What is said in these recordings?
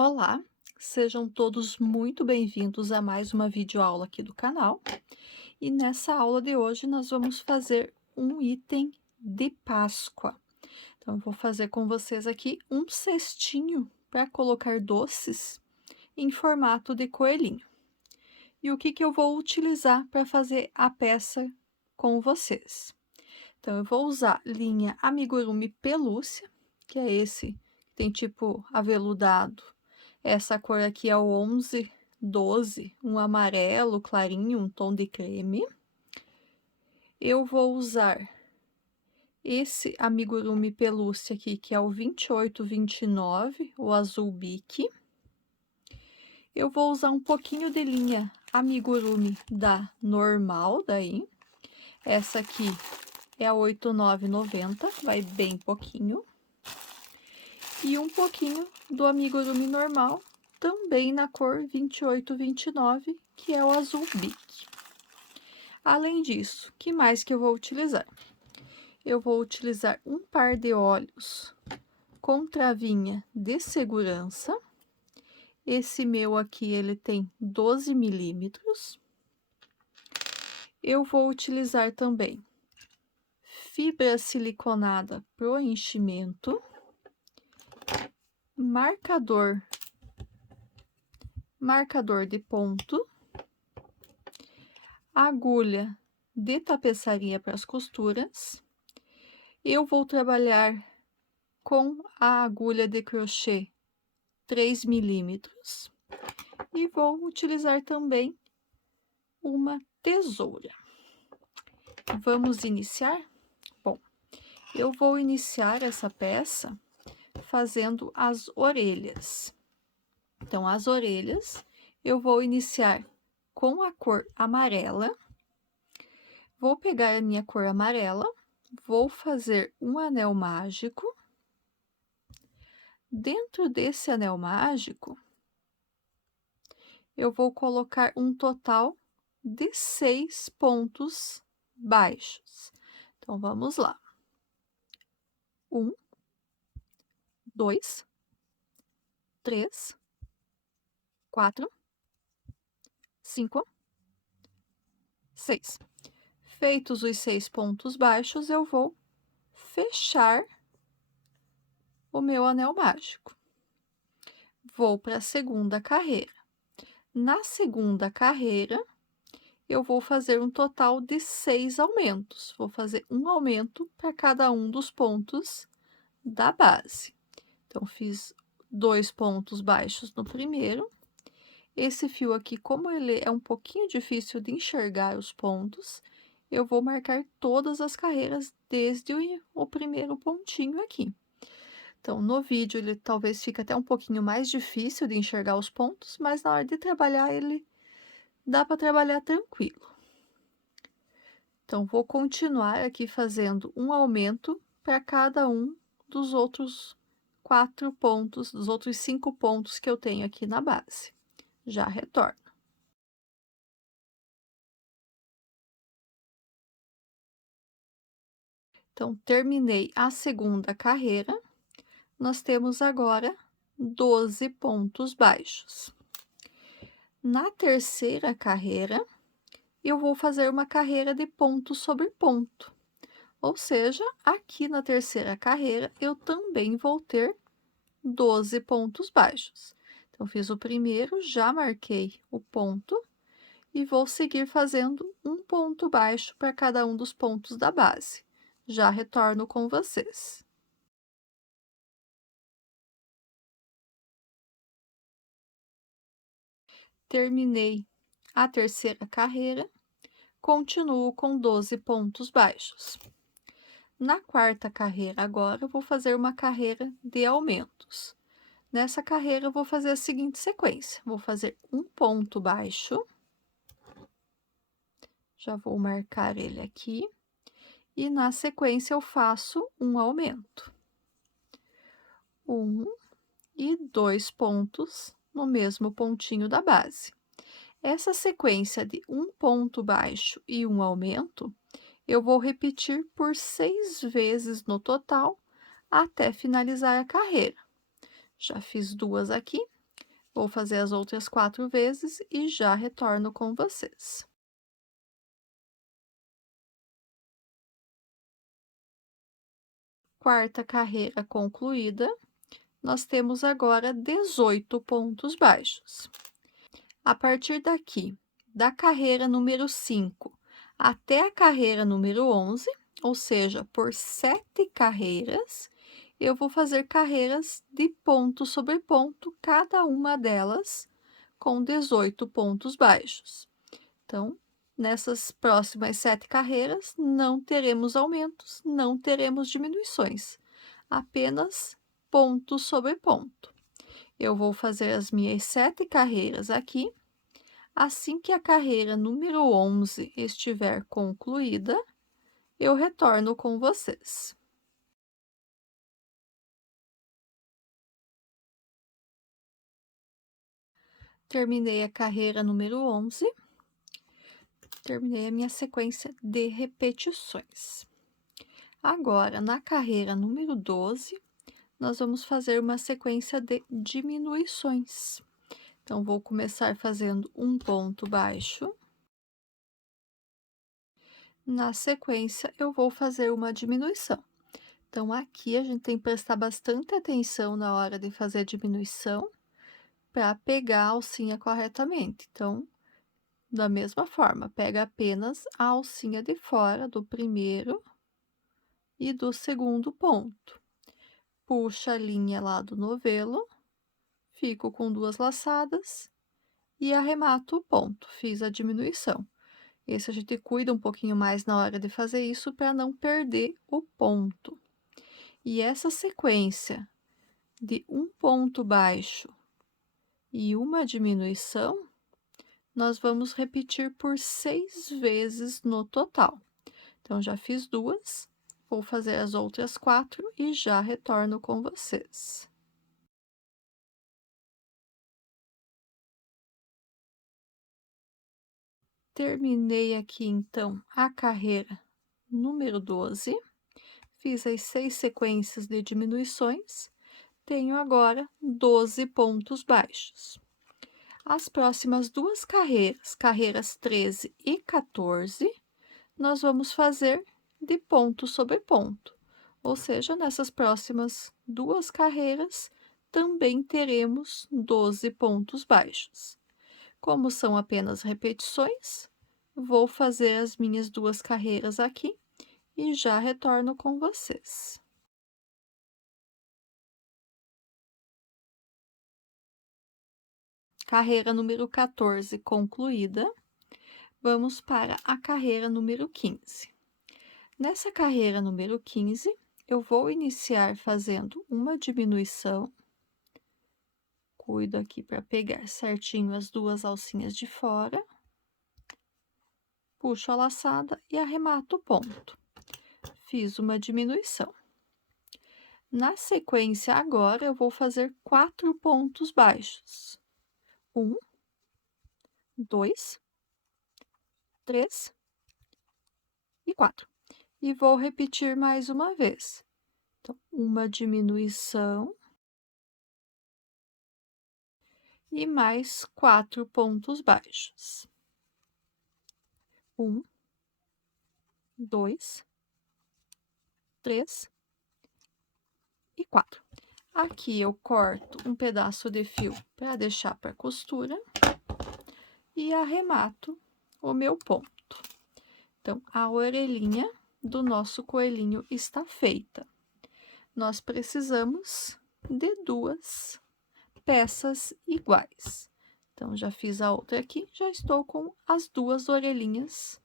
Olá, sejam todos muito bem-vindos a mais uma videoaula aqui do canal. E nessa aula de hoje nós vamos fazer um item de Páscoa. Então, eu vou fazer com vocês aqui um cestinho para colocar doces em formato de coelhinho. E o que que eu vou utilizar para fazer a peça com vocês? Então, eu vou usar linha amigurumi pelúcia, que é esse que tem tipo aveludado. Essa cor aqui é o 1112, um amarelo clarinho, um tom de creme. Eu vou usar esse amigurumi pelúcia aqui, que é o 2829, o azul bique. Eu vou usar um pouquinho de linha amigurumi da normal daí. Essa aqui é a 8990, vai bem pouquinho. E um pouquinho do amigurumi normal, também na cor 2829, que é o azul bique. Além disso, que mais que eu vou utilizar? Eu vou utilizar um par de olhos com travinha de segurança. Esse meu aqui, ele tem 12 milímetros. Eu vou utilizar também fibra siliconada pro enchimento, marcador de ponto, agulha de tapeçaria para as costuras. Eu vou trabalhar com a agulha de crochê 3 milímetros e vou utilizar também uma tesoura. Vamos iniciar? Bom, eu vou iniciar essa peça fazendo as orelhas. Então, as orelhas eu vou iniciar com a cor amarela. Vou pegar a minha cor amarela, vou fazer um anel mágico. Dentro desse anel mágico, eu vou colocar um total de 6 pontos baixos. Então, vamos lá. 1, 2, 3, 4, 5, 6. Feitos os 6 pontos baixos, eu vou fechar o meu anel mágico. Vou para a segunda carreira. Na segunda carreira, eu vou fazer um total de 6 aumentos. Vou fazer um aumento para cada um dos pontos da base. Então, fiz 2 pontos baixos no primeiro. Esse fio aqui, como ele é um pouquinho difícil de enxergar os pontos, eu vou marcar todas as carreiras desde o primeiro pontinho aqui. Então, no vídeo, ele talvez fique até um pouquinho mais difícil de enxergar os pontos, mas na hora de trabalhar, ele dá para trabalhar tranquilo. Então, vou continuar aqui fazendo um aumento para cada um dos outros 4 pontos, dos outros 5 pontos que eu tenho aqui na base. Já retorno. Então, terminei a segunda carreira, nós temos agora 12 pontos baixos. Na terceira carreira, eu vou fazer uma carreira de ponto sobre ponto. Ou seja, aqui na terceira carreira, eu também vou ter 12 pontos baixos. Então, fiz o primeiro, já marquei o ponto e vou seguir fazendo um ponto baixo para cada um dos pontos da base. Já retorno com vocês. Terminei a terceira carreira, continuo com 12 pontos baixos. Na quarta carreira agora, eu vou fazer uma carreira de aumentos. Nessa carreira, eu vou fazer a seguinte sequência: vou fazer um ponto baixo, já vou marcar ele aqui, e na sequência eu faço um aumento. 1 e 2 pontos no mesmo pontinho da base. Essa sequência de um ponto baixo e um aumento, eu vou repetir por 6 vezes no total, até finalizar a carreira. Já fiz 2 aqui, Vou fazer as outras 4 vezes e já retorno com vocês. Quarta carreira concluída, nós temos agora 18 pontos baixos. A partir daqui, da carreira número 5 até a carreira número 11, ou seja, por 7 carreiras, eu vou fazer carreiras de ponto sobre ponto, cada uma delas com 18 pontos baixos. Então, nessas próximas 7 carreiras, não teremos aumentos, não teremos diminuições, apenas ponto sobre ponto. Eu vou fazer as minhas 7 carreiras aqui. Assim que a carreira número 11 estiver concluída, eu retorno com vocês. Terminei a carreira número 11, terminei a minha sequência de repetições. Agora, na carreira número 12, nós vamos fazer uma sequência de diminuições. Então, vou começar fazendo um ponto baixo. Na sequência, eu vou fazer uma diminuição. Então, aqui a gente tem que prestar bastante atenção na hora de fazer a diminuição, para pegar a alcinha corretamente. Então, da mesma forma, pega apenas a alcinha de fora do primeiro e do segundo ponto. Puxa a linha lá do novelo, fico com 2 laçadas e arremato o ponto. Fiz a diminuição. Esse a gente cuida um pouquinho mais na hora de fazer isso para não perder o ponto. E essa sequência de um ponto baixo e uma diminuição, nós vamos repetir por 6 vezes no total. Então, já fiz 2, vou fazer as outras 4 e já retorno com vocês. Terminei aqui, então, a carreira número 12, fiz as 6 sequências de diminuições, tenho agora 12 pontos baixos. As próximas 2 carreiras, carreiras 13 e 14, nós vamos fazer de ponto sobre ponto, ou seja, nessas próximas 2 carreiras também teremos 12 pontos baixos. Como são apenas repetições, vou fazer as minhas 2 carreiras aqui e já retorno com vocês. Carreira número 14 concluída, vamos para a carreira número 15. Nessa carreira número 15, eu vou iniciar fazendo uma diminuição. Cuido aqui para pegar certinho as 2 alcinhas de fora. Puxo a laçada e arremato o ponto. Fiz uma diminuição. Na sequência, agora, eu vou fazer 4 pontos baixos. 1, 2, 3 e 4. E vou repetir mais uma vez. Então, uma diminuição e mais 4 pontos baixos. 1, 2, 3 e 4. Aqui eu corto um pedaço de fio para deixar para costura e arremato o meu ponto. Então, a orelhinha do nosso coelhinho está feita. Nós precisamos de 2 peças iguais. Então, já fiz a outra aqui, já estou com as 2 orelhinhas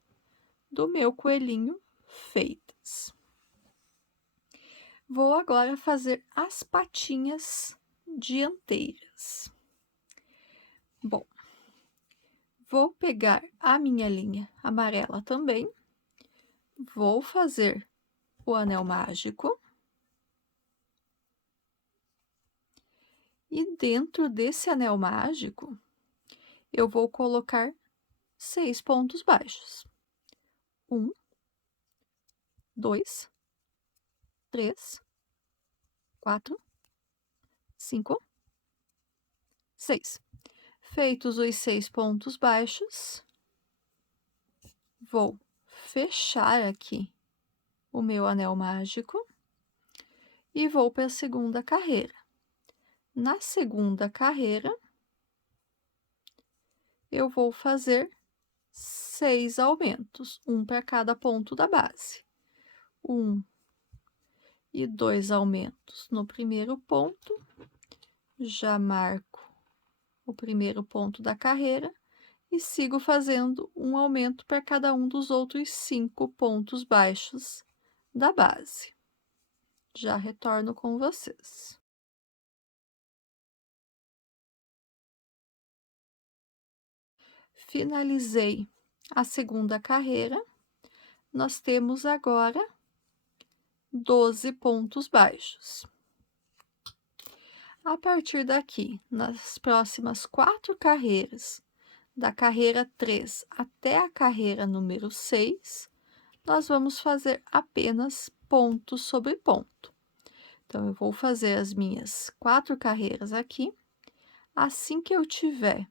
do meu coelhinho feitas. Vou agora fazer as patinhas dianteiras. Bom, vou pegar a minha linha amarela também, vou fazer o anel mágico. E dentro desse anel mágico, eu vou colocar 6 pontos baixos. 1, 2, 3, 4, 5, 6. Feitos os 6 pontos baixos, vou fechar aqui o meu anel mágico e vou para a segunda carreira. Na segunda carreira, eu vou fazer 6 aumentos, um para cada ponto da base. 1 e 2 aumentos no primeiro ponto, já marco o primeiro ponto da carreira e sigo fazendo um aumento para cada um dos outros 5 pontos baixos da base. Já retorno com vocês. Finalizei a segunda carreira, nós temos agora 12 pontos baixos. A partir daqui, nas próximas 4 carreiras, da carreira 3 até a carreira número 6, nós vamos fazer apenas ponto sobre ponto. Então, eu vou fazer as minhas 4 carreiras aqui. Assim que eu tiver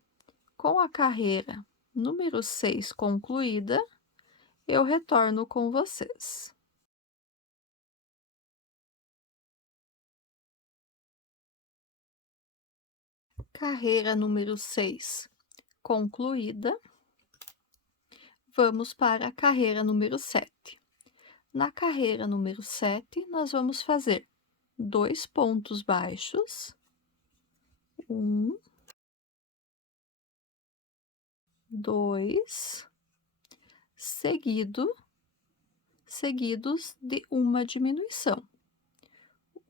com a carreira número 6 concluída, eu retorno com vocês. Carreira número 6 concluída, vamos para a carreira número 7. Na carreira número 7, nós vamos fazer 2 pontos baixos, 1, 2, seguidos de uma diminuição.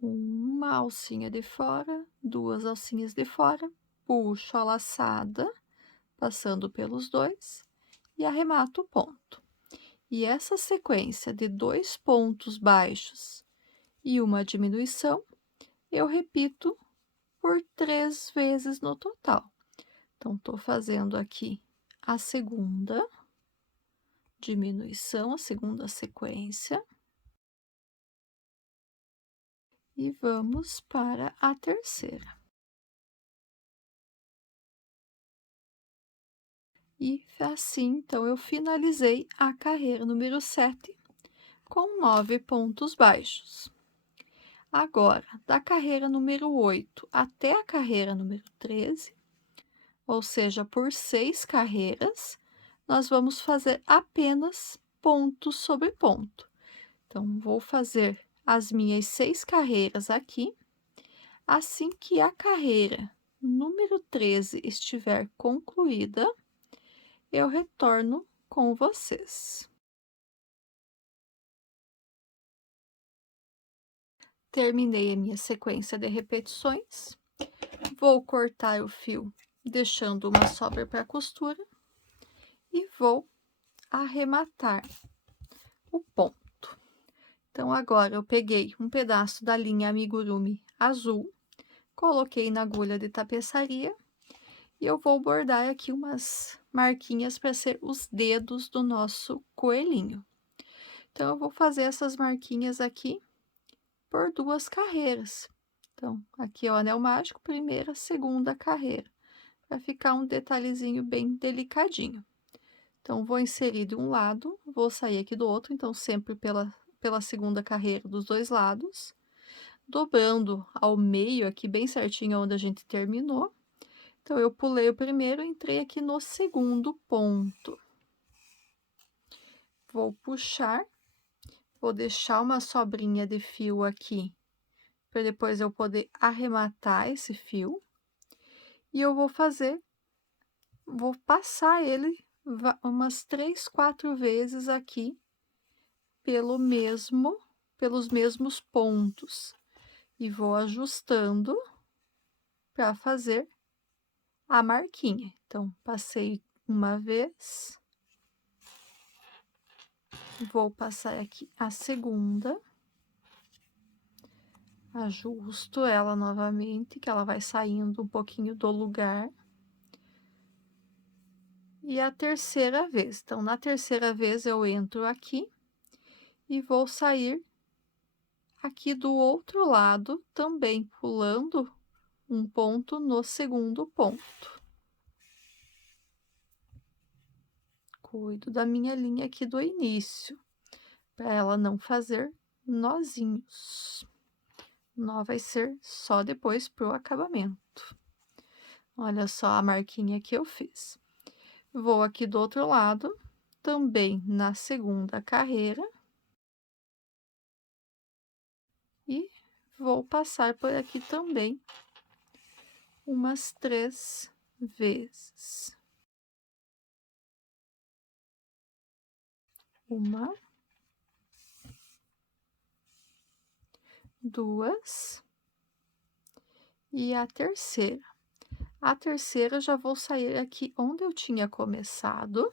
Uma alcinha de fora, 2 alcinhas de fora, puxo a laçada, passando pelos 2 e arremato o ponto. E essa sequência de 2 pontos baixos e uma diminuição, eu repito por 3 vezes no total. Então, tô fazendo aqui a segunda diminuição, a segunda sequência. E vamos para a terceira. E assim, então, eu finalizei a carreira número 7 com 9 pontos baixos. Agora, da carreira número 8 até a carreira número 13, ou seja, por 6 carreiras, nós vamos fazer apenas ponto sobre ponto. Então, vou fazer as minhas 6 carreiras aqui. Assim que a carreira número 13 estiver concluída, eu retorno com vocês. Terminei a minha sequência de repetições. Vou cortar o fio, deixando uma sobra para costura, e vou arrematar o ponto. Então, agora eu peguei um pedaço da linha amigurumi azul, coloquei na agulha de tapeçaria e eu vou bordar aqui umas marquinhas para ser os dedos do nosso coelhinho. Então, eu vou fazer essas marquinhas aqui por 2 carreiras. Então, aqui é o anel mágico, primeira, segunda carreira, para ficar um detalhezinho bem delicadinho. Então, vou inserir de um lado, vou sair aqui do outro, então sempre pela segunda carreira dos 2 lados, dobrando ao meio aqui bem certinho onde a gente terminou. Então, eu pulei o primeiro, entrei aqui no segundo ponto. Vou puxar, vou deixar uma sobrinha de fio aqui, para depois eu poder arrematar esse fio. E eu vou passar ele umas 3, 4 vezes aqui pelos mesmos pontos. E vou ajustando para fazer a marquinha. Então, passei uma vez, vou passar aqui a segunda, ajusto ela novamente, que ela vai saindo um pouquinho do lugar. E a terceira vez. Então, na terceira vez, eu entro aqui e vou sair aqui do outro lado, também pulando um ponto no segundo ponto. cuido da minha linha aqui do início, para ela não fazer nozinhos. Nó vai ser só depois pro acabamento. Olha só a marquinha que eu fiz. Vou aqui do outro lado, também na segunda carreira. E vou passar por aqui também umas 3 vezes. 1, 2 e a terceira. A terceira já vou sair aqui onde eu tinha começado.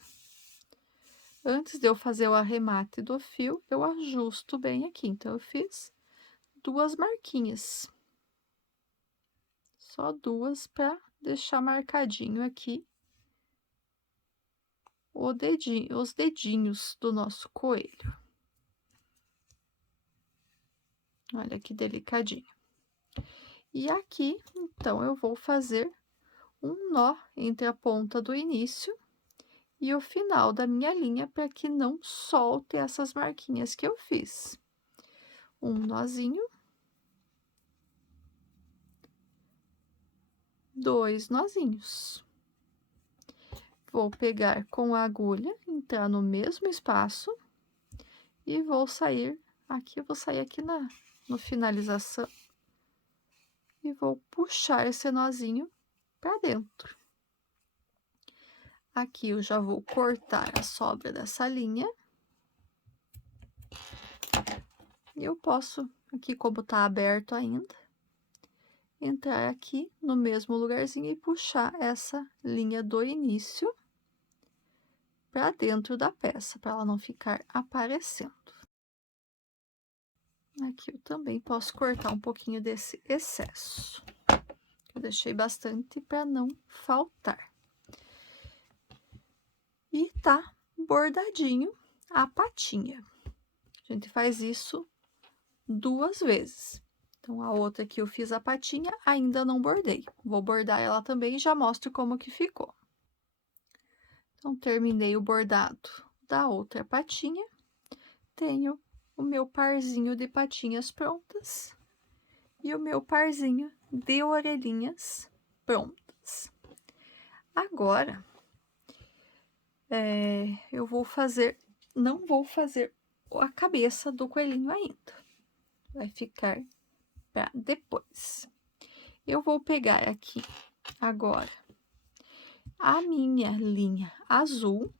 Antes de eu fazer o arremate do fio, eu ajusto bem aqui. Então, eu fiz 2 marquinhas. Só 2 para deixar marcadinho aqui os dedinhos do nosso coelho. Olha que delicadinho. E aqui, então, eu vou fazer um nó entre a ponta do início e o final da minha linha, para que não solte essas marquinhas que eu fiz. Um nozinho. 2 nozinhos. Vou pegar com a agulha, entrar no mesmo espaço e vou sair aqui, eu vou sair aqui no finalização e vou puxar esse nozinho para dentro. Aqui eu já vou cortar a sobra dessa linha. E eu posso, aqui como tá aberto ainda, entrar aqui no mesmo lugarzinho e puxar essa linha do início para dentro da peça, para ela não ficar aparecendo. Aqui eu também posso cortar um pouquinho desse excesso. Eu deixei bastante para não faltar. E tá bordadinho a patinha. A gente faz isso 2 vezes. Então, a outra que eu fiz a patinha, ainda não bordei. Vou bordar ela também e já mostro como que ficou. Então, terminei o bordado da outra patinha. Tenho o meu parzinho de patinhas prontas e o meu parzinho de orelhinhas prontas. Agora, eu vou fazer, não vou fazer a cabeça do coelhinho ainda. Vai ficar para depois. Eu vou pegar aqui agora a minha linha azul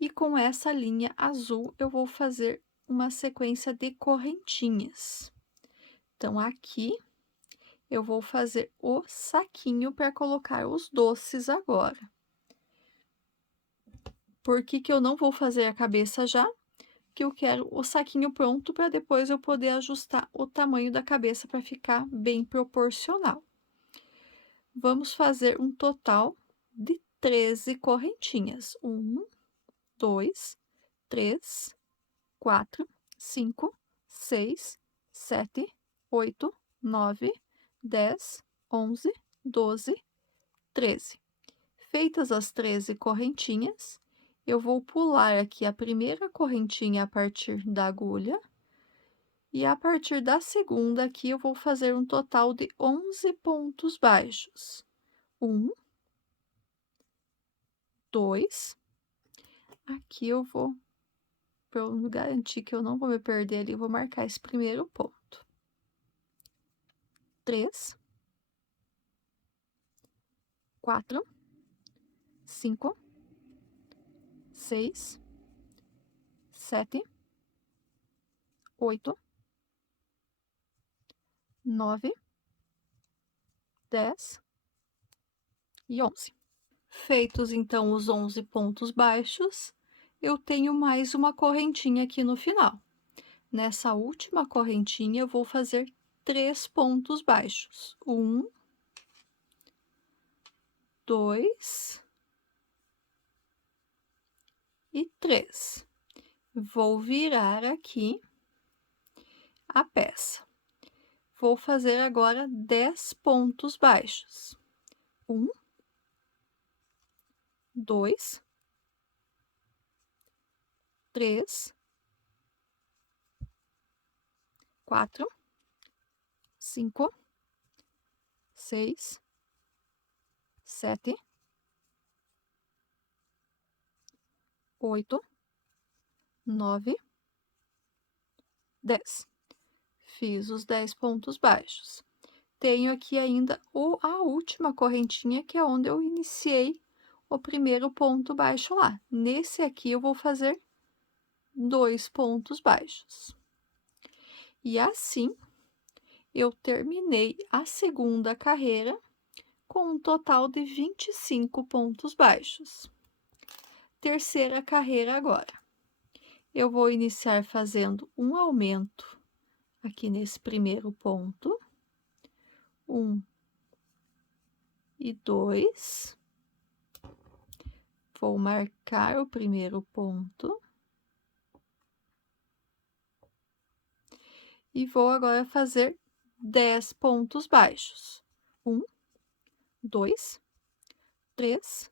e com essa linha azul eu vou fazer uma sequência de correntinhas. Então, aqui eu vou fazer o saquinho para colocar os doces agora. Por que que eu não vou fazer a cabeça já? Que eu quero o saquinho pronto para depois eu poder ajustar o tamanho da cabeça para ficar bem proporcional. Vamos fazer um total de 13 correntinhas. 1, 2, 3, 4, 5, 6, 7, 8, 9, 10, 11, 12, 13. Feitas as 13 correntinhas, eu vou pular aqui a primeira correntinha a partir da agulha, e a partir da segunda aqui eu vou fazer um total de 11 pontos baixos. 1, 2, aqui eu vou, para eu garantir que eu não vou me perder ali, vou marcar esse primeiro ponto. 3, 4, 5, 6, 7, 8, 9, 10 e 11. Feitos, então, os 11 pontos baixos, eu tenho mais uma correntinha aqui no final. Nessa última correntinha, eu vou fazer 3 pontos baixos. 1, 2 e 3. Vou virar aqui a peça. Vou fazer agora 10 pontos baixos. 1, 2, 3, 4, 5, 6, 7, 8, 9, 10. Fiz os 10 pontos baixos. Tenho aqui ainda a última correntinha, que é onde eu iniciei o primeiro ponto baixo lá. Nesse aqui, eu vou fazer 2 pontos baixos. E assim, eu terminei a segunda carreira com um total de 25 pontos baixos. Terceira carreira agora. Eu vou iniciar fazendo um aumento aqui nesse primeiro ponto. 1 e 2. Vou marcar o primeiro ponto. E vou agora fazer 10 pontos baixos. 1, 2, 3,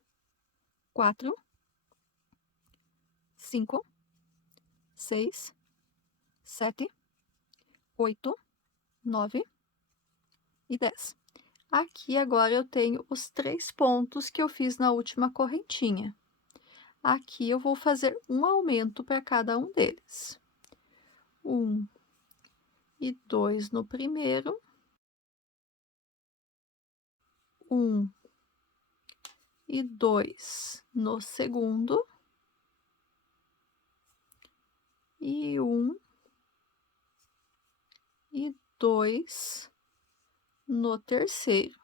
4, 5, 6, 7, 8, 9 e 10. Aqui agora eu tenho os 3 pontos que eu fiz na última correntinha. Aqui eu vou fazer um aumento para cada um deles. 1 e 2 no primeiro. 1 e 2 no segundo. E 1 e 2 no terceiro.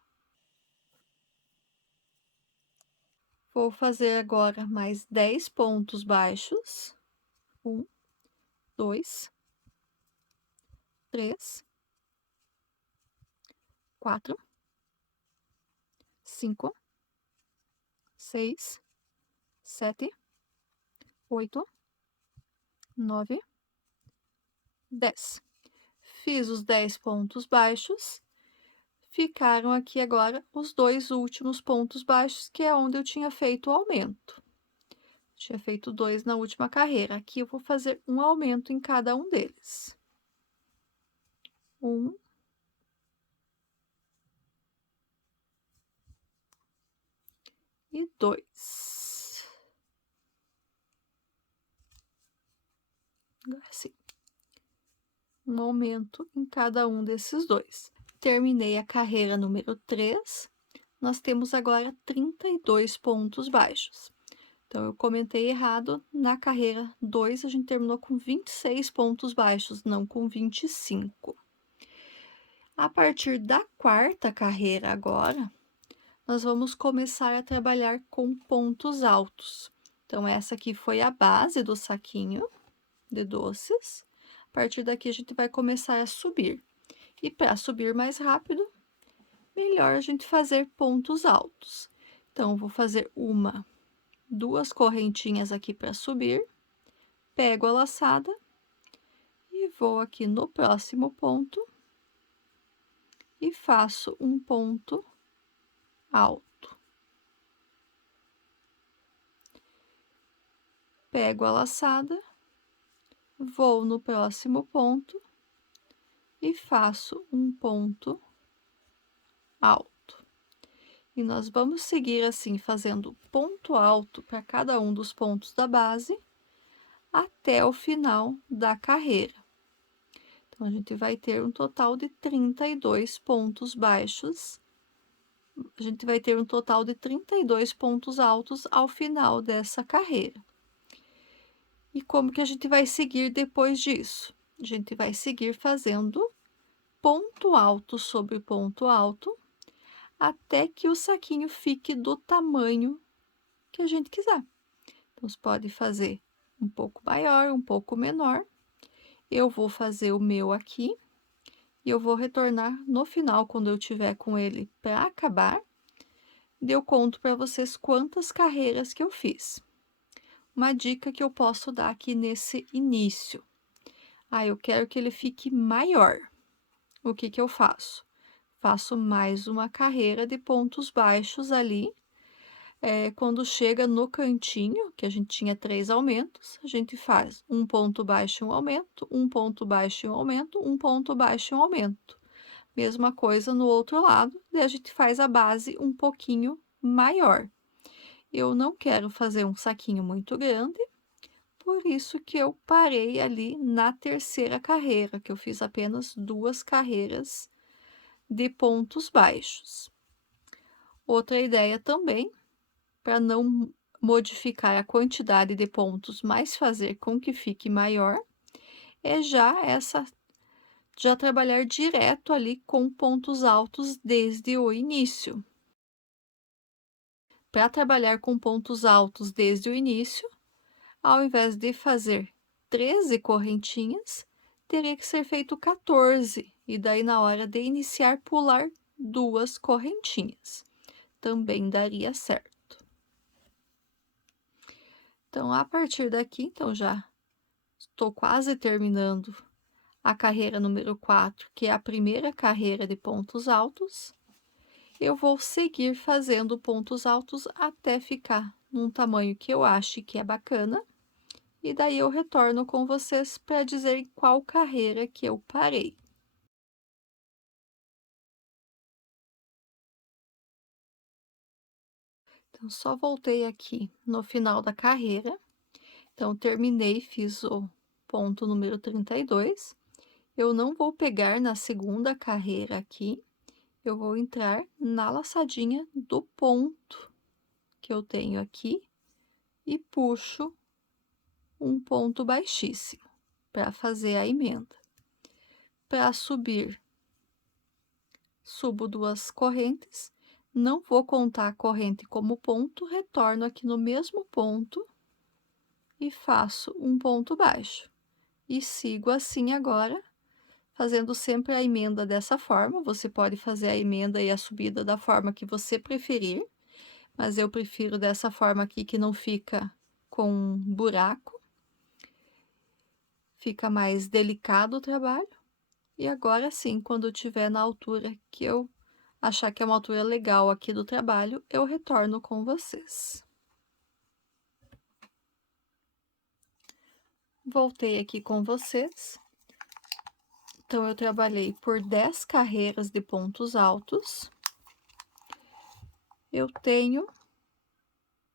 Vou fazer agora mais 10 pontos baixos. 1, 2, 3, 4, 5, 6, 7, 8, 9, 10. Fiz os 10 pontos baixos. Ficaram aqui agora os 2 últimos pontos baixos, que é onde eu tinha feito o aumento. Tinha feito 2 na última carreira. Aqui eu vou fazer um aumento em cada um deles. 1 e 2. Agora sim. Um aumento em cada um desses dois. Terminei a carreira número 3. Nós temos agora 32 pontos baixos. Então, eu comentei errado, na carreira 2 a gente terminou com 26 pontos baixos, não com 25. A partir da quarta carreira agora, nós vamos começar a trabalhar com pontos altos. Então, essa aqui foi a base do saquinho de doces. A partir daqui, a gente vai começar a subir. E para subir mais rápido, melhor a gente fazer pontos altos. Então, vou fazer 2 correntinhas aqui para subir, pego a laçada e vou aqui no próximo ponto e faço um ponto alto. Pego a laçada, vou no próximo ponto e faço um ponto alto. E nós vamos seguir assim, fazendo ponto alto para cada um dos pontos da base, até o final da carreira. Então, a gente vai ter um total de 32 pontos baixos. A gente vai ter um total de 32 pontos altos ao final dessa carreira. E como que a gente vai seguir depois disso? A gente vai seguir fazendo ponto alto sobre ponto alto, até que o saquinho fique do tamanho que a gente quiser. Então, você pode fazer um pouco maior, um pouco menor. Eu vou fazer o meu aqui e eu vou retornar no final, quando eu tiver com ele para acabar. Eu conto para vocês quantas carreiras que eu fiz. Uma dica que eu posso dar aqui nesse início. Eu quero que ele fique maior. O que que eu faço? Faço mais uma carreira de pontos baixos ali, quando chega no cantinho, que a gente tinha 3 aumentos, a gente faz um ponto baixo e um aumento, um ponto baixo e um aumento, um ponto baixo e um aumento. Mesma coisa no outro lado, daí a gente faz a base um pouquinho maior. Eu não quero fazer um saquinho muito grande, por isso que eu parei ali na terceira carreira, que eu fiz apenas 2 carreiras de pontos baixos. Outra ideia também, para não modificar a quantidade de pontos, mas fazer com que fique maior, é já trabalhar direto ali com pontos altos desde o início. Para trabalhar com pontos altos desde o início, ao invés de fazer 13 correntinhas, teria que ser feito 14, e daí na hora de iniciar pular 2 correntinhas. Também daria certo. Então, a partir daqui, então já estou quase terminando a carreira número 4, que é a primeira carreira de pontos altos. Eu vou seguir fazendo pontos altos até ficar num tamanho que eu ache que é bacana. E daí eu retorno com vocês para dizer em qual carreira que eu parei. Então, só voltei aqui no final da carreira. Então, terminei, fiz o ponto número 32. Eu não vou pegar na segunda carreira aqui, eu vou entrar na laçadinha do ponto que eu tenho aqui e puxo um ponto baixíssimo para fazer a emenda. Para subir, subo 2 correntes, não vou contar a corrente como ponto, retorno aqui no mesmo ponto e faço um ponto baixo. E sigo assim agora, fazendo sempre a emenda dessa forma. Você pode fazer a emenda e a subida da forma que você preferir, mas eu prefiro dessa forma aqui que não fica com buraco. Fica mais delicado o trabalho. E agora sim, quando tiver na altura que eu achar que é uma altura legal aqui do trabalho, eu retorno com vocês. Voltei aqui com vocês. Então, eu trabalhei por 10 carreiras de pontos altos. Eu tenho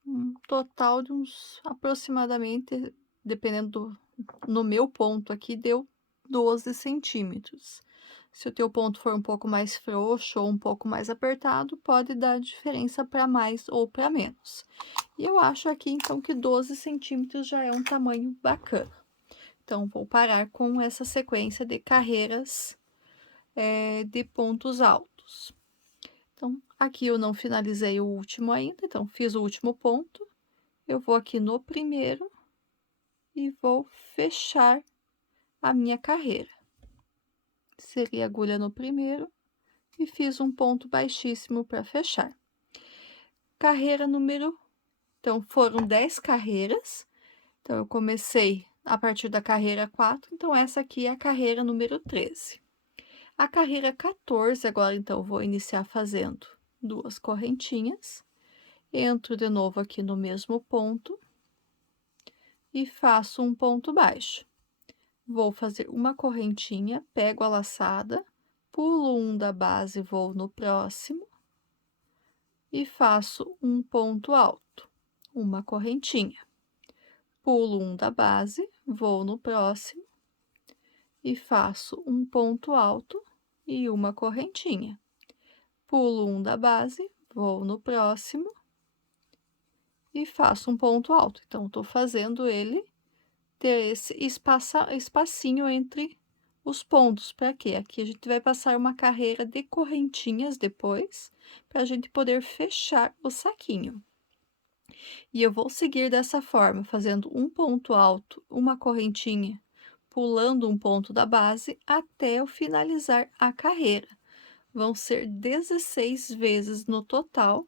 um total de uns, aproximadamente, dependendo no meu ponto aqui, deu 12 centímetros. Se o teu ponto for um pouco mais frouxo ou um pouco mais apertado, pode dar diferença para mais ou para menos. E eu acho aqui, então, que 12 centímetros já é um tamanho bacana. Então, vou parar com essa sequência de carreiras de pontos altos. Então, aqui eu não finalizei o último ainda, então, fiz o último ponto. Eu vou aqui no primeiro e vou fechar a minha carreira. Inseri a agulha no primeiro e fiz um ponto baixíssimo para fechar. Carreira número... Então, foram 10 carreiras. Então, eu comecei a partir da carreira 4, então essa aqui é a carreira número 13. A carreira 14, agora, então, vou iniciar fazendo 2 correntinhas. Entro de novo aqui no mesmo ponto e faço um ponto baixo. Vou fazer uma correntinha, pego a laçada, pulo um da base, vou no próximo e faço um ponto alto, uma correntinha. Pulo um da base, vou no próximo e faço um ponto alto e uma correntinha. Pulo um da base, vou no próximo e faço um ponto alto. Então, tô fazendo ele ter esse espacinho entre os pontos. Para quê? Aqui a gente vai passar uma carreira de correntinhas depois, para a gente poder fechar o saquinho. E eu vou seguir dessa forma, fazendo um ponto alto, uma correntinha, pulando um ponto da base até eu finalizar a carreira. Vão ser 16 vezes no total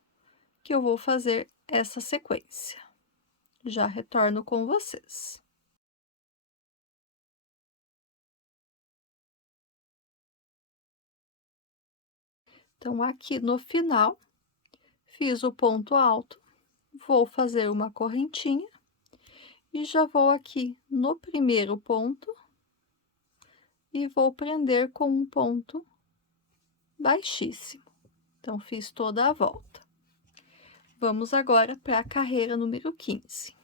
que eu vou fazer essa sequência. Já retorno com vocês. Então, aqui no final, fiz o ponto alto, vou fazer uma correntinha e já vou aqui no primeiro ponto e vou prender com um ponto baixíssimo. Então, fiz toda a volta. Vamos agora para a carreira número 15.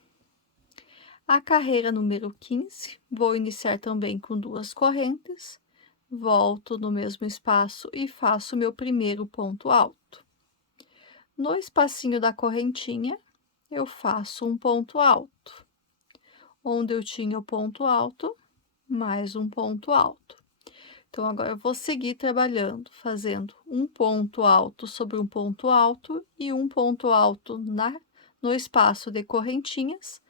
A carreira número 15, vou iniciar também com 2 correntes, volto no mesmo espaço e faço meu primeiro ponto alto. No espacinho da correntinha, eu faço um ponto alto. Onde eu tinha o ponto alto, mais um ponto alto. Então, agora eu vou seguir trabalhando, fazendo um ponto alto sobre um ponto alto e um ponto alto no espaço de correntinhas,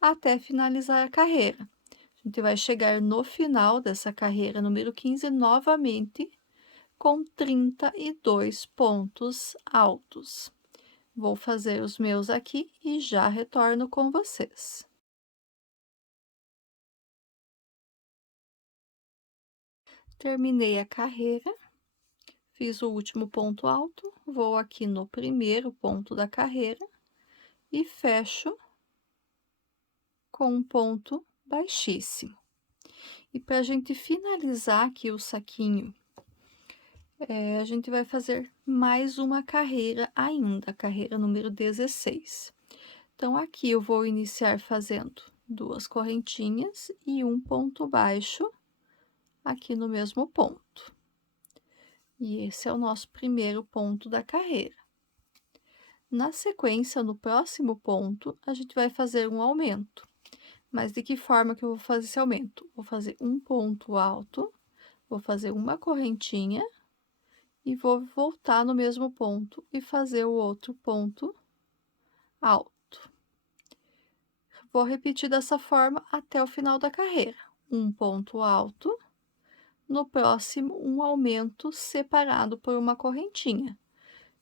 até finalizar a carreira. A gente vai chegar no final dessa carreira número 15 novamente com 32 pontos altos. Vou fazer os meus aqui e já retorno com vocês. Terminei a carreira, fiz o último ponto alto, vou aqui no primeiro ponto da carreira e fecho com um ponto baixíssimo. E para a gente finalizar aqui o saquinho, a gente vai fazer mais uma carreira ainda, a carreira número 16. Então, aqui eu vou iniciar fazendo 2 correntinhas e um ponto baixo aqui no mesmo ponto. E esse é o nosso primeiro ponto da carreira. Na sequência, no próximo ponto, a gente vai fazer um aumento. Mas de que forma que eu vou fazer esse aumento? Vou fazer um ponto alto, vou fazer uma correntinha e vou voltar no mesmo ponto e fazer o outro ponto alto. Vou repetir dessa forma até o final da carreira. Um ponto alto, no próximo um aumento separado por uma correntinha.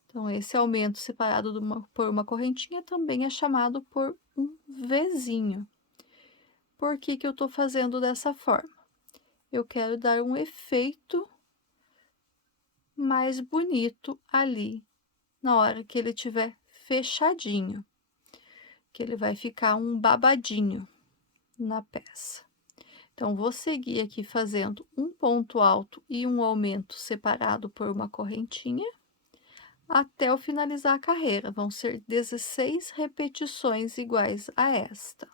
Então, esse aumento separado por uma correntinha também é chamado por um Vzinho. Por que que eu tô fazendo dessa forma? Eu quero dar um efeito mais bonito ali, na hora que ele tiver fechadinho, que ele vai ficar um babadinho na peça. Então, vou seguir aqui fazendo um ponto alto e um aumento separado por uma correntinha, até eu finalizar a carreira. Vão ser 16 repetições iguais a esta.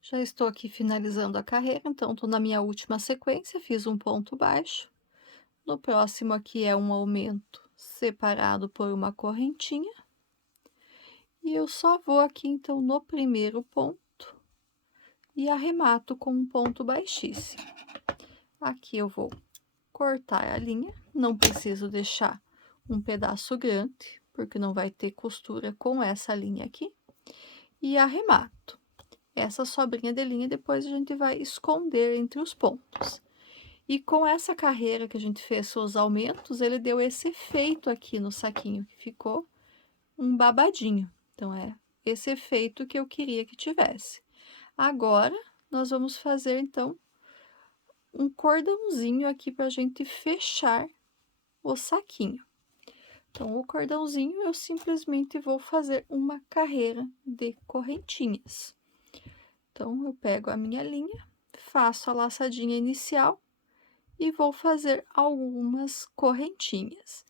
Já estou aqui finalizando a carreira, então, estou na minha última sequência, fiz um ponto baixo. No próximo aqui é um aumento separado por uma correntinha. E eu só vou aqui, então, no primeiro ponto e arremato com um ponto baixíssimo. Aqui eu vou cortar a linha, não preciso deixar um pedaço grande, porque não vai ter costura com essa linha aqui. E arremato. Essa sobrinha de linha depois a gente vai esconder entre os pontos. E com essa carreira que a gente fez os aumentos, ele deu esse efeito aqui no saquinho, que ficou um babadinho. Então, é esse efeito que eu queria que tivesse. Agora, nós vamos fazer, então, um cordãozinho aqui pra gente fechar o saquinho. Então, o cordãozinho, eu simplesmente vou fazer uma carreira de correntinhas. Então, eu pego a minha linha, faço a laçadinha inicial e vou fazer algumas correntinhas.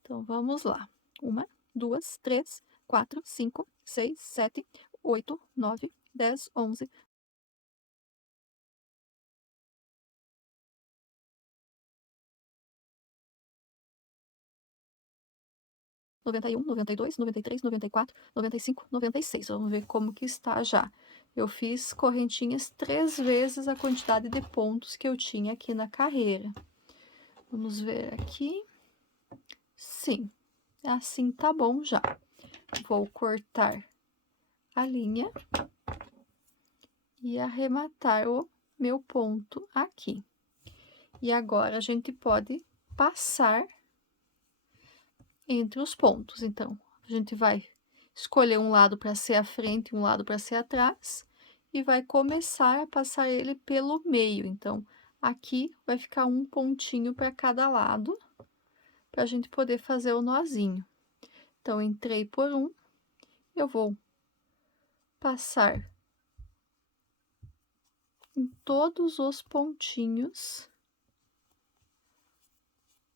Então, vamos lá. 1, 2, 3, 4, 5, 6, 7, 8, 9, 10, 11, 91, 92, 93, 94, 95, 96. Vamos ver como que está já. Eu fiz correntinhas 3 vezes a quantidade de pontos que eu tinha aqui na carreira. Vamos ver aqui. Sim, assim tá bom já. Vou cortar a linha e arrematar o meu ponto aqui. E agora a gente pode passar entre os pontos. Então, a gente vai escolher um lado para ser a frente e um lado para ser atrás e vai começar a passar ele pelo meio. Então, aqui vai ficar um pontinho para cada lado para a gente poder fazer o nozinho. Então, entrei por um, eu vou passar em todos os pontinhos,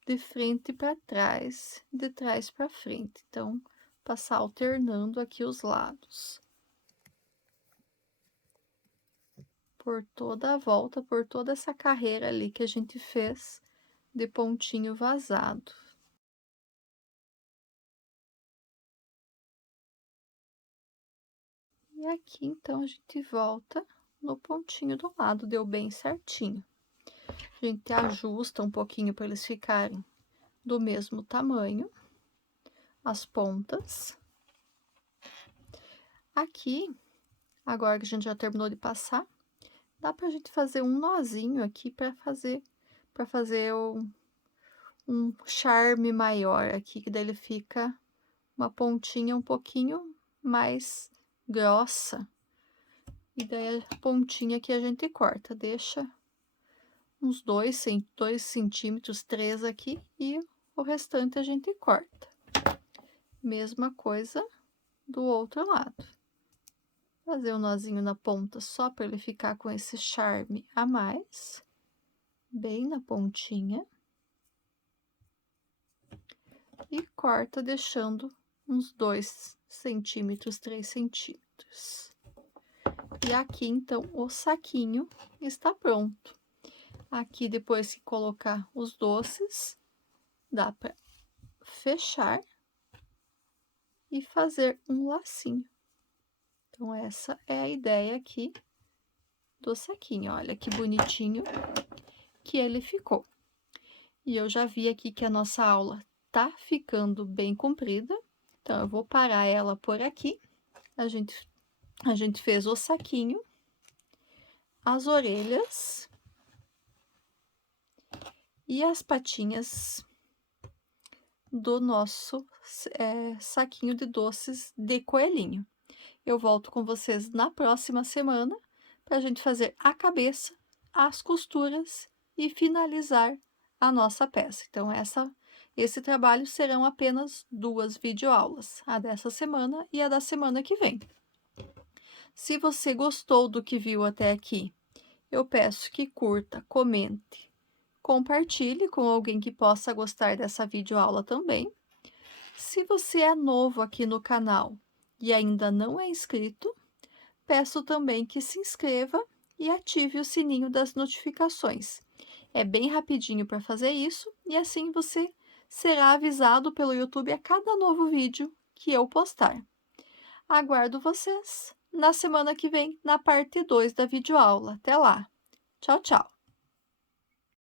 de frente para trás, de trás para frente. Então, passar alternando aqui os lados. Por toda a volta, por toda essa carreira ali que a gente fez de pontinho vazado. E aqui, então, a gente volta no pontinho do lado, deu bem certinho. A gente ajusta um pouquinho para eles ficarem do mesmo tamanho, as pontas. Aqui, agora que a gente já terminou de passar, dá pra gente fazer um nozinho aqui para fazer um charme maior aqui, que daí ele fica uma pontinha um pouquinho mais grossa. E daí a pontinha que a gente corta, deixa uns 2 centímetros, 3 aqui, e o restante a gente corta. Mesma coisa do outro lado. Fazer um nozinho na ponta só para ele ficar com esse charme a mais, bem na pontinha. E corta deixando uns 2 centímetros, 3 centímetros. E aqui, então, o saquinho está pronto. Aqui, depois que colocar os doces, dá para fechar e fazer um lacinho. Então, essa é a ideia aqui do saquinho. Olha que bonitinho que ele ficou. E eu já vi aqui que a nossa aula tá ficando bem comprida, então eu vou parar ela por aqui. A gente fez o saquinho, as orelhas e as patinhas do nosso saquinho de doces de coelhinho. Eu volto com vocês na próxima semana para a gente fazer a cabeça, as costuras e finalizar a nossa peça. Então, esse trabalho serão apenas 2 videoaulas, a dessa semana e a da semana que vem. Se você gostou do que viu até aqui, eu peço que curta, comente, compartilhe com alguém que possa gostar dessa videoaula também. Se você é novo aqui no canal e ainda não é inscrito, peço também que se inscreva e ative o sininho das notificações. É bem rapidinho para fazer isso e assim você será avisado pelo YouTube a cada novo vídeo que eu postar. Aguardo vocês na semana que vem, na parte 2 da videoaula. Até lá! Tchau, tchau!